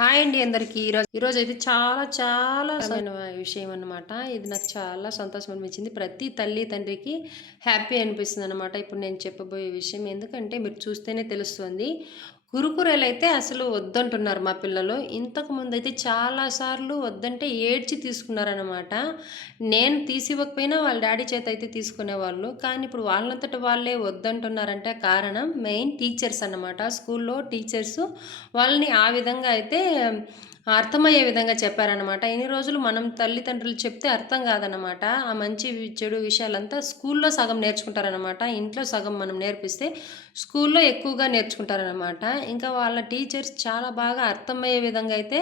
Hi అండి అందరికీ. ఈరోజు ఈరోజు అయితే చాలా చాలా విషయం అన్నమాట ఇది నాకు చాలా సంతోషం అనిపించింది. ప్రతి తల్లి తండ్రికి హ్యాపీ అనిపిస్తుంది అనమాట ఇప్పుడు నేను చెప్పబోయే విషయం ఎందుకంటే మీరు చూస్తేనే తెలుస్తుంది. కురుకురేలు అయితే అసలు వద్దంటున్నారు మా పిల్లలు. ఇంతకు ముందు అయితే చాలాసార్లు వద్దంటే ఏడ్చి తీసుకున్నారనమాట నేను తీసివ్వకపోయినా వాళ్ళ డాడీ చేత అయితే తీసుకునేవాళ్ళు. కానీ ఇప్పుడు వాళ్ళంతట వాళ్ళే వద్దంటున్నారంటే కారణం మెయిన్ టీచర్స్ అన్నమాట. స్కూల్లో టీచర్స్ వాళ్ళని ఆ విధంగా అయితే అర్థమయ్యే విధంగా చెప్పారనమాట ఇన్ని రోజులు మనం తల్లిదండ్రులు చెప్తే అర్థం కాదనమాట ఆ మంచి చెడు విషయాలంతా స్కూల్లో సగం నేర్చుకుంటారనమాట ఇంట్లో సగం మనం నేర్పిస్తే స్కూల్లో ఎక్కువగా నేర్చుకుంటారనమాట ఇంకా వాళ్ళ టీచర్స్ చాలా బాగా అర్థమయ్యే విధంగా అయితే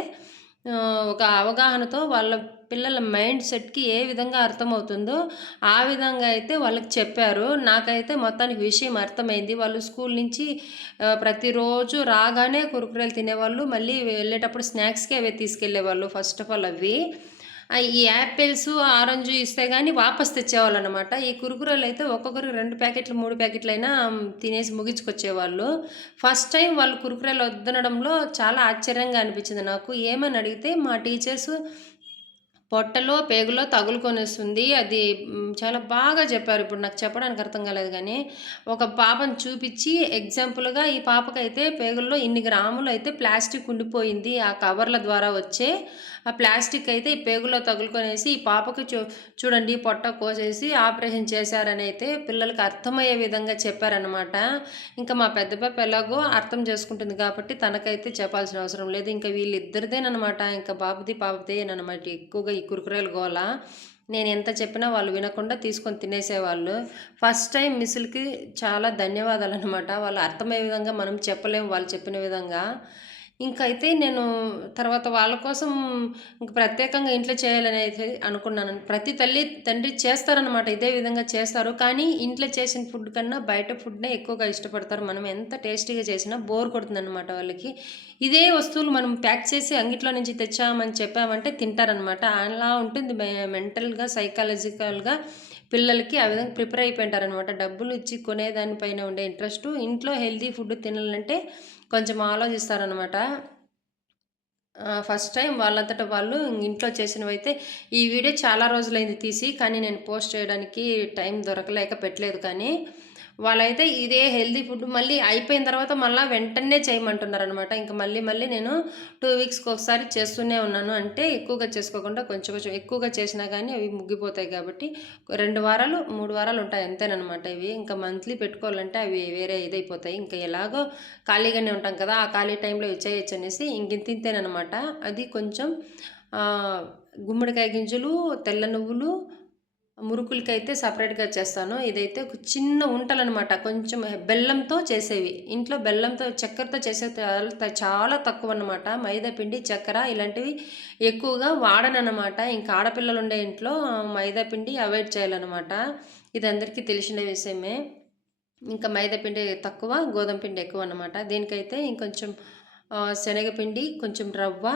ఒక అవగాహనతో వాళ్ళ పిల్లల మైండ్ సెట్కి ఏ విధంగా అర్థమవుతుందో ఆ విధంగా అయితే వాళ్ళకి చెప్పారు. నాకైతే మొత్తానికి విషయం అర్థమైంది. వాళ్ళు స్కూల్ నుంచి ప్రతిరోజు రాగానే కురుకురేలు తినేవాళ్ళు. మళ్ళీ వెళ్ళేటప్పుడు స్నాక్స్కి అవి తీసుకెళ్ళేవాళ్ళు ఫస్ట్ ఆఫ్ ఆల్ అవి. ఈ యాపిల్స్ ఆరెంజ్ ఇస్తే కానీ వాపస్ తెచ్చేవాళ్ళు అనమాట ఈ కురుకురలు అయితే ఒక్కొక్కరు రెండు ప్యాకెట్లు మూడు ప్యాకెట్లు అయినా తినేసి ముగించుకొచ్చేవాళ్ళు. ఫస్ట్ టైం వాళ్ళు కురుకురలు వద్దనడంలో చాలా ఆశ్చర్యంగా అనిపించింది నాకు. ఏమని అడిగితే మా టీచర్స్ పొట్టలో పేగులో తగులుకొనేస్తుంది. అది చాలా బాగా చెప్పారు. ఇప్పుడు నాకు చెప్పడానికి అర్థం కాలేదు కానీ ఒక పాపను చూపించి ఎగ్జాంపుల్గా ఈ పాపకైతే పేగుల్లో ఇన్ని గ్రాములు అయితే ప్లాస్టిక్ ఉండిపోయింది. ఆ కవర్ల ద్వారా వచ్చే ఆ ప్లాస్టిక్ అయితే ఈ పేగులో తగులుకొనేసి ఈ పాపకు చూ చూడండి పొట్ట కోసేసి ఆపరేషన్ చేశారని అయితే పిల్లలకి అర్థమయ్యే విధంగా చెప్పారనమాట ఇంకా మా పెద్ద పాప ఎలాగో అర్థం చేసుకుంటుంది కాబట్టి తనకైతే చెప్పాల్సిన అవసరం లేదు. ఇంకా వీళ్ళిద్దరిదేనమాట ఇంకా బాబుది పాపదేనమాట ఎక్కువగా ఈ కురుకురేలు గోల. నేను ఎంత చెప్పినా వాళ్ళు వినకుండా తీసుకొని తినేసేవాళ్ళు. ఫస్ట్ టైం మిస్సులకి చాలా ధన్యవాదాలు అనమాట వాళ్ళు అర్థమయ్యే విధంగా మనం చెప్పలేము వాళ్ళు చెప్పిన విధంగా. ఇంకైతే నేను తర్వాత వాళ్ళ కోసం ఇంక ప్రత్యేకంగా ఇంట్లో చేయాలని అయితే అనుకున్నాను. ప్రతి తల్లి తండ్రి చేస్తారనమాట ఇదే విధంగా చేస్తారు. కానీ ఇంట్లో చేసిన ఫుడ్ కన్నా బయట ఫుడ్నే ఎక్కువగా ఇష్టపడతారు. మనం ఎంత టేస్టీగా చేసినా బోర్ కొడుతుందన్నమాట వాళ్ళకి. ఇదే వస్తువులు మనం ప్యాక్ చేసి అంగిట్లో నుంచి తెచ్చామని చెప్పామంటే తింటారనమాట అలా ఉంటుంది మెంటల్గా సైకాలజికల్గా పిల్లలకి ఆ విధంగా ప్రిపేర్ అయిపోయింటారనమాట డబ్బులు ఇచ్చి కొనేదానిపైన ఉండే ఇంట్రెస్ట్ ఇంట్లో హెల్తీ ఫుడ్ తినాలంటే కొంచెం ఆలోచిస్తారనమాట ఫస్ట్ టైం వాళ్ళంతట వాళ్ళు ఇంట్లో చేసినవైతే ఈ వీడియో చాలా రోజులైంది తీసి కానీ నేను పోస్ట్ చేయడానికి టైం దొరకలేక పెట్టలేదు. కానీ వాళ్ళైతే ఇదే హెల్దీ ఫుడ్. మళ్ళీ అయిపోయిన తర్వాత మళ్ళీ వెంటనే చేయమంటున్నారు అనమాట ఇంకా మళ్ళీ మళ్ళీ నేను టూ వీక్స్కి ఒకసారి చేస్తూనే ఉన్నాను. అంటే ఎక్కువగా చేసుకోకుండా కొంచెం కొంచెం ఎక్కువగా చేసినా కానీ అవి ముగ్గిపోతాయి కాబట్టి రెండు వారాలు మూడు వారాలు ఉంటాయి అంతేనమాట ఇవి. ఇంకా మంత్లీ పెట్టుకోవాలంటే అవి వేరే ఇదైపోతాయి. ఇంకా ఎలాగో ఖాళీగానే ఉంటాం కదా ఆ ఖాళీ టైంలో ఇచ్చేయచ్చు అనేసి ఇంకింతింతేనమాట అది కొంచెం గుమ్మడికాయ గింజలు తెల్ల నువ్వులు మురుకులకి అయితే సపరేట్గా చేస్తాను. ఇదైతే ఒక చిన్న ఉంటలు అనమాట కొంచెం బెల్లంతో చేసేవి. ఇంట్లో బెల్లంతో చక్కెరతో చేసే చాలా తక్కువ అనమాట మైదా పిండి చక్కెర ఇలాంటివి ఎక్కువగా వాడనమాట ఇంకా ఆడపిల్లలు ఉండే ఇంట్లో మైదా పిండి అవాయిడ్ చేయాలన్నమాట ఇది అందరికీ తెలిసిన విషయమే. ఇంకా మైదా పిండి తక్కువ గోధుమ పిండి ఎక్కువ అనమాట దీనికైతే ఇంకొంచెం శనగపిండి కొంచెం రవ్వ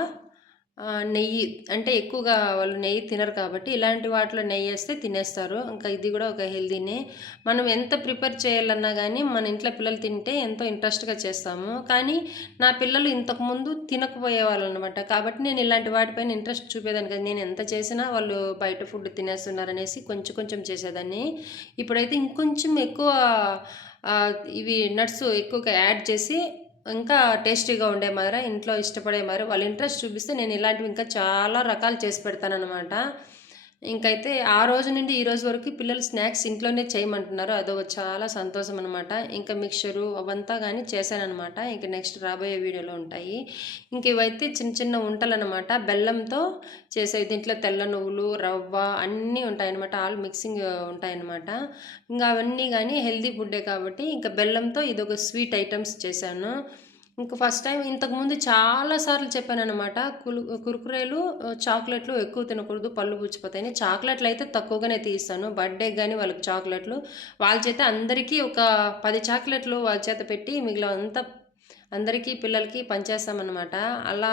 నెయ్యి అంటే ఎక్కువగా వాళ్ళు నెయ్యి తినరు కాబట్టి ఇలాంటి వాటిలో నెయ్యి వేస్తే తినేస్తారు. ఇంకా ఇది కూడా ఒక హెల్దీనే. మనం ఎంత ప్రిపేర్ చేయాలన్నా కానీ మన ఇంట్లో పిల్లలు తింటే ఎంతో ఇంట్రెస్ట్గా చేస్తాము. కానీ నా పిల్లలు ఇంతకుముందు తినకపోయేవాళ్ళు అనమాట కాబట్టి నేను ఇలాంటి వాటిపైన ఇంట్రెస్ట్ చూపేదాన్ని కదా. నేను ఎంత చేసినా వాళ్ళు బయట ఫుడ్ తినేస్తున్నారు అనేసి కొంచెం కొంచెం చేసేదాన్ని. ఇప్పుడైతే ఇంకొంచెం ఎక్కువ ఇవి నట్స్ ఎక్కువగా యాడ్ చేసి ఇంకా టేస్టీగా ఉండే మాదిరి ఇంట్లో ఇష్టపడే మాదిరి వాళ్ళు ఇంట్రెస్ట్ చూపిస్తే నేను ఇలాంటివి ఇంకా చాలా రకాలు చేసి పెడతానమాట ఇంకైతే ఆ రోజు నుండి ఈ రోజు వరకు పిల్లలు స్నాక్స్ ఇంట్లోనే చేయమంటున్నారు. అదో చాలా సంతోషం అనమాట ఇంకా మిక్చరు అవంతా కానీ చేశానమాట ఇంక నెక్స్ట్ రాబోయే వీడియోలో ఉంటాయి. ఇంక ఇవైతే చిన్న చిన్న వంటలు అనమాట బెల్లంతో చేసే దీంట్లో తెల్ల నువ్వులు రవ్వ అన్నీ ఉంటాయన్నమాట. ఆల్ మిక్సింగ్ ఉంటాయన్నమాట. ఇంకా అవన్నీ కానీ హెల్దీ ఫుడ్డే కాబట్టి ఇంకా బెల్లంతో ఇది ఒక స్వీట్ ఐటమ్స్ చేశాను. ఇంకా ఫస్ట్ టైం ఇంతకుముందు చాలాసార్లు చెప్పాను అనమాట కులు కురుకురేలు చాక్లెట్లు ఎక్కువ తినకూడదు పళ్ళు పుచ్చిపోతాయని చాక్లెట్లు అయితే తక్కువగానే తీస్తాను బర్త్డే కానీ వాళ్ళకి చాక్లెట్లు. వాళ్ళ చేత అందరికీ ఒక పది చాక్లెట్లు వాళ్ళ చేత పెట్టి మిగిలిన అంతా అందరికీ పిల్లలకి పనిచేస్తామన్నమాట అలా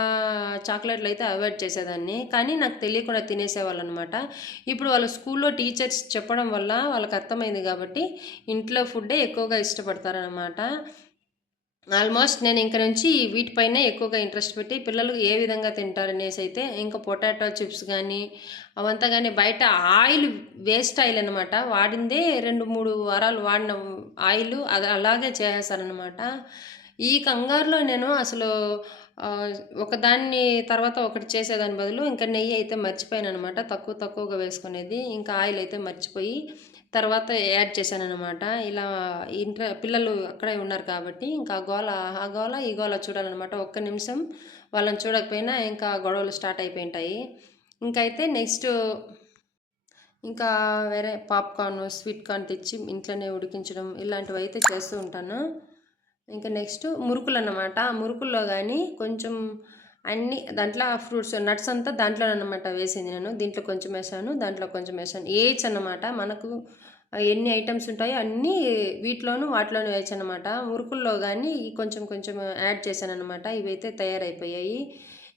చాక్లెట్లు అయితే అవాయిడ్ చేసేదాన్ని. కానీ నాకు తెలియకుండా తినేసేవాళ్ళు అనమాట ఇప్పుడు వాళ్ళ స్కూల్లో టీచర్స్ చెప్పడం వల్ల వాళ్ళకి అర్థమైంది కాబట్టి ఇంట్లో ఫుడ్డే ఎక్కువగా ఇష్టపడతారనమాట ఆల్మోస్ట్ నేను ఇంక నుంచి వీటిపైనే ఎక్కువగా ఇంట్రెస్ట్ పెట్టి పిల్లలు ఏ విధంగా తింటారు అనేసి అయితే ఇంకా పొటాటో చిప్స్ కానీ అవంతా కానీ బయట ఆయిల్ వేస్ట్ ఆయిల్ అనమాట వాడిందే రెండు మూడు వారాలు వాడిన ఆయిల్ అది అలాగే చేసేస్తారనమాట ఈ కంగారులో నేను అసలు ఒకదాన్ని తర్వాత ఒకటి చేసేదాని బదులు ఇంకా నెయ్యి అయితే మర్చిపోయాను అనమాట తక్కువ తక్కువగా వేసుకునేది. ఇంకా ఆయిల్ అయితే మర్చిపోయి తర్వాత యాడ్ చేశాను అనమాట ఇలా ఇంట్లో పిల్లలు అక్కడే ఉన్నారు కాబట్టి ఇంకా గోల ఆ గోల ఈ గోల చూడాలన్నమాట. ఒక్క నిమిషం వాళ్ళని చూడకపోయినా ఇంకా గొడవలు స్టార్ట్ అయిపోయింటాయి. ఇంకైతే నెక్స్ట్ ఇంకా వేరే పాప్కార్న్ స్వీట్ కార్న్ తెచ్చి ఇంట్లోనే ఉడికించడం ఇలాంటివి అయితే చేస్తూ ఉంటాను. ఇంకా నెక్స్ట్ మురుకులు అన్నమాట మురుకుల్లో కానీ కొంచెం అన్ని దాంట్లో ఫ్రూట్స్ నట్స్ అంతా దాంట్లో అనమాట వేసింది నేను. దీంట్లో కొంచెం వేసాను దాంట్లో కొంచెం వేసాను. ఏజ్ అన్నమాట. మనకు ఎన్ని ఐటమ్స్ ఉంటాయో అన్నీ వీటిలోనూ వాటిలోనూ వేయచ్చు అనమాట మురుకుల్లో కానీ కొంచెం కొంచెం యాడ్ చేశాను అనమాట ఇవైతే తయారైపోయాయి.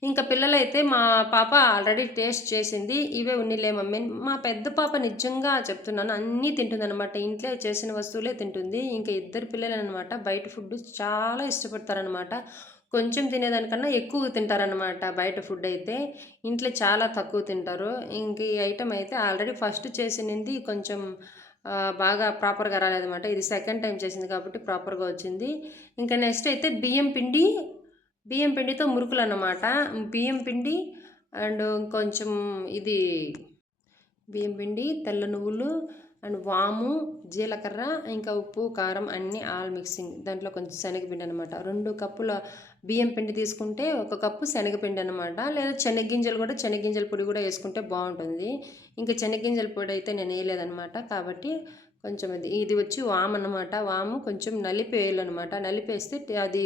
ఇంకా పిల్లలైతే మా పాప ఆల్రెడీ టేస్ట్ చేసింది. ఇవే ఉన్నిలే మమ్మీ. మా పెద్ద పాప నిజంగా చెప్తున్నాను అన్నీ తింటుంది అనమాట ఇంట్లో చేసిన వస్తువులే తింటుంది. ఇంకా ఇద్దరు పిల్లలు అనమాట బయట ఫుడ్ చాలా ఇష్టపడతారనమాట కొంచెం తినేదానికన్నా ఎక్కువ తింటారనమాట బయట ఫుడ్ అయితే. ఇంట్లో చాలా తక్కువ తింటారు. ఇంక ఈ ఐటెం అయితే ఆల్రెడీ ఫస్ట్ చేసినది కొంచెం బాగా ప్రాపర్గా రాలేదన్నమాట. ఇది సెకండ్ టైం చేసింది కాబట్టి ప్రాపర్గా వచ్చింది. ఇంకా నెక్స్ట్ అయితే బియ్యం పిండి బియ్యం పిండితో మురుకులు అన్నమాట బియ్యం పిండి అండ్ కొంచెం ఇది బియ్యం పిండి తెల్ల నువ్వులు అండ్ వాము జీలకర్ర ఇంకా ఉప్పు కారం అన్నీ ఆల్ మిక్సింగ్. దాంట్లో కొంచెం శనగపిండి అనమాట రెండు కప్పుల బియ్యం పిండి తీసుకుంటే ఒక కప్పు శనగపిండి అనమాట లేదా శనగగింజలు కూడా శనగగింజల పొడి కూడా వేసుకుంటే బాగుంటుంది. ఇంకా శనగగింజల పొడి అయితే నేను వేయలేదనమాట కాబట్టి కొంచెం అది ఇది వచ్చి వామ్ అనమాట వాము కొంచెం నలిపేయాలన్నమాట. నలిపేస్తే అది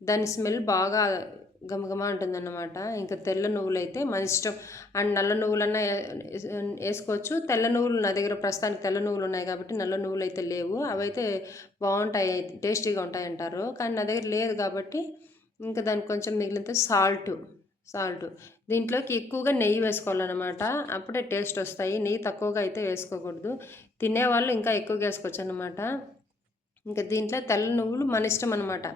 దాని స్మెల్ బాగా గమగమ ఉంటుందన్నమాట. ఇంకా తెల్ల నువ్వులు అయితే మన ఇష్టం. అండ్ నల్ల నువ్వులన్నా వేసుకోవచ్చు. తెల్ల నువ్వులు నా దగ్గర ప్రస్తుతానికి తెల్ల నువ్వులు ఉన్నాయి కాబట్టి నల్ల నువ్వులు అయితే లేవు. అవైతే బాగుంటాయి టేస్టీగా ఉంటాయి అంటారు కానీ నా దగ్గర లేదు కాబట్టి ఇంకా దానికి కొంచెం మిగిలితే సాల్ట్ సాల్ట్. దీంట్లోకి ఎక్కువగా నెయ్యి వేసుకోవాలన్నమాట. అప్పుడే టేస్ట్ వస్తాయి. నెయ్యి తక్కువగా అయితే వేసుకోకూడదు. తినేవాళ్ళు ఇంకా ఎక్కువగా వేసుకోవచ్చు అనమాట ఇంకా దీంట్లో తెల్ల నువ్వులు మన ఇష్టం అనమాట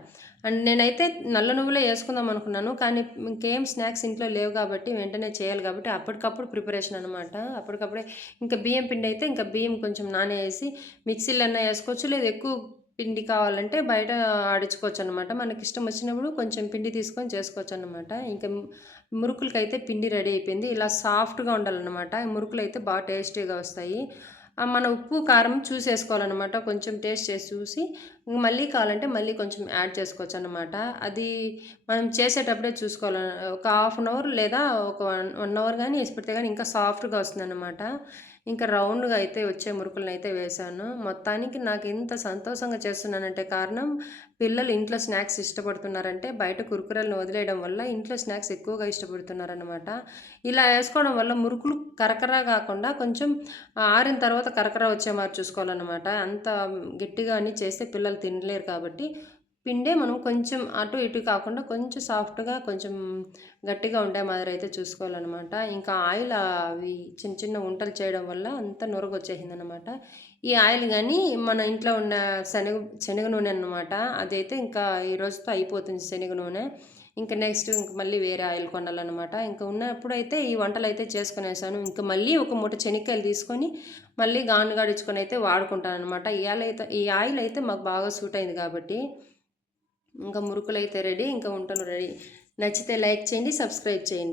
అండ్ నేనైతే నల్ల నువ్వులే వేసుకుందాం అనుకున్నాను కానీ ఇంకేం స్నాక్స్ ఇంట్లో లేవు కాబట్టి వెంటనే చేయాలి కాబట్టి అప్పటికప్పుడు ప్రిపరేషన్ అనమాట అప్పటికప్పుడే ఇంకా బియ్యం పిండి అయితే ఇంకా బియ్యం కొంచెం నానేసి మిక్సీలో అన్నా వేసుకోవచ్చు లేదు ఎక్కువ పిండి కావాలంటే బయట ఆడించుకోవచ్చు అనమాట మనకి ఇష్టం వచ్చినప్పుడు కొంచెం పిండి తీసుకొని చేసుకోవచ్చు అనమాట ఇంకా మురుకులకైతే పిండి రెడీ అయిపోయింది. ఇలా సాఫ్ట్గా ఉండాలన్నమాట. మురుకులు అయితే బాగా టేస్టీగా వస్తాయి. మన ఉప్పు కారం చూసేసుకోవాలన్నమాట. కొంచెం టేస్ట్ చేసి చూసి మళ్ళీ కావాలంటే మళ్ళీ కొంచెం యాడ్ చేసుకోవచ్చు అనమాట అది మనం చేసేటప్పుడే చూసుకోవాలి ఒక హాఫ్ అన్ అవర్ లేదా ఒక వన్ వన్ అవర్ కానీ వేసి పెడితే కానీ ఇంకా సాఫ్ట్గా వస్తుంది అనమాట ఇంకా రౌండ్గా అయితే వచ్చే మురుకులను అయితే వేశాను. మొత్తానికి నాకు ఇంత సంతోషంగా చేస్తున్నానంటే కారణం పిల్లలు ఇంట్లో స్నాక్స్ ఇష్టపడుతున్నారంటే బయట కురుకురలను వదిలేయడం వల్ల ఇంట్లో స్నాక్స్ ఎక్కువగా ఇష్టపడుతున్నారనమాట ఇలా వేసుకోవడం వల్ల మురుకులు కరకర కాకుండా కొంచెం ఆరిన తర్వాత కరకర వచ్చే మారి చూసుకోవాలన్నమాట. అంత గట్టిగా అని చేస్తే పిల్లలు తినలేరు కాబట్టి పిండే మనం కొంచెం అటు ఇటు కాకుండా కొంచెం సాఫ్ట్గా కొంచెం గట్టిగా ఉండే మాదిరి అయితే చూసుకోవాలన్నమాట. ఇంకా ఆయిల్ అవి చిన్న చిన్న వంటలు చేయడం వల్ల అంత నొరగ వచ్చేసింది అనమాట ఈ ఆయిల్ కానీ మన ఇంట్లో ఉన్న శనగ శనగ నూనె అనమాట అదైతే ఇంకా ఈ రోజుతో అయిపోతుంది శనగ నూనె. ఇంకా నెక్స్ట్ ఇంక మళ్ళీ వేరే ఆయిల్ కొనాలన్నమాట. ఇంకా ఉన్నప్పుడు అయితే ఈ వంటలు అయితే చేసుకునేసాను. ఇంకా మళ్ళీ ఒక మూట శనక్కాయలు తీసుకొని మళ్ళీ గాను గాడించుకొని అయితే వాడుకుంటాను అనమాట ఈ ఆయిల్ అయితే ఈ ఆయిల్ అయితే మాకు బాగా సూట్ అయింది కాబట్టి ఇంకా మురుకులు అయితే రెడీ ఇంకా ఉంటాను రెడీ. నచ్చితే లైక్ చేయండి సబ్స్క్రైబ్ చేయండి.